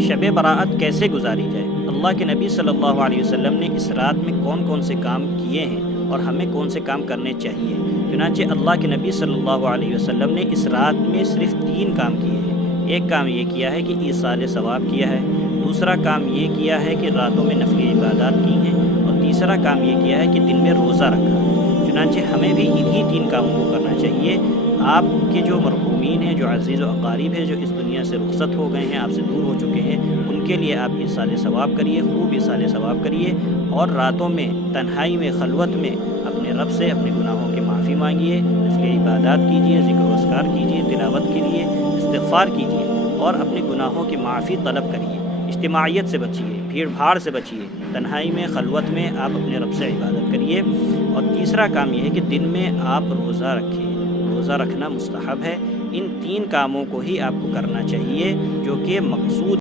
شب برات کیسے گزاری جائے، اللہ کے نبی صلی اللہ علیہ وسلم نے اس رات میں کون کون سے کام کیے ہیں اور ہمیں کون سے کام کرنے چاہیے۔ چنانچہ اللہ کے نبی صلی اللہ علیہ وسلم نے اس رات میں صرف 3 کام کیے ہیں۔ ایک کام یہ کیا ہے کہ ایصال ثواب کیا ہے، دوسرا کام یہ کیا ہے کہ راتوں میں نفلی عبادات کی ہیں، اور تیسرا کام یہ کیا ہے کہ دن میں روزہ رکھا۔ چنانچہ ہمیں بھی انہی 3 کاموں کو کرنا چاہیے۔ آپ کے جو مرحومین ہیں، جو عزیز و اقارب ہیں، جو اس دنیا سے رخصت ہو گئے ہیں، آپ سے دور ہو چکے ہیں، ان کے لیے آپ ایصال ثواب کریے، خوب ایصال ثواب کریے، اور راتوں میں تنہائی میں خلوت میں اپنے رب سے اپنے گناہوں کی معافی مانگیے، نفل عبادات کیجیے، ذکر و اذکار کیجیے، تلاوت کیجیے، استغفار کیجیے، اور اپنے گناہوں کی معافی طلب کریے۔ اجتماعیت سے بچیے، بھیڑ بھاڑ سے بچیے، تنہائی میں خلوت میں آپ اپنے رب سے عبادت کریے۔ اور تیسرا کام یہ ہے کہ دن میں آپ روزہ رکھیں، روزہ رکھنا مستحب ہے۔ ان 3 کاموں کو ہی آپ کو کرنا چاہیے جو کہ مقصود